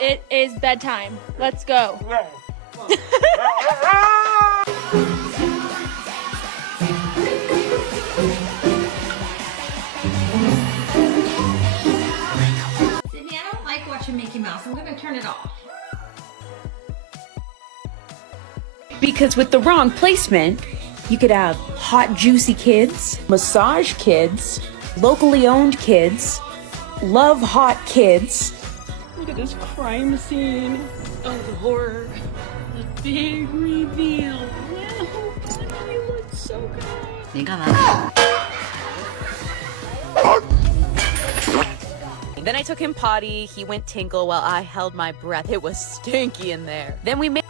It is bedtime. Let's go. Sydney, I don't like watching Mickey Mouse. I'm gonna turn it off. Because with the wrong placement, you could have hot, juicy kids, massage kids, locally owned kids, love hot kids. Look at this crime scene. Oh, the horror. The big reveal. Wow, buddy, you look so good. 你干嘛？ Then I took him potty, he went tinkle while I held my breath. It was stinky in there. Then we made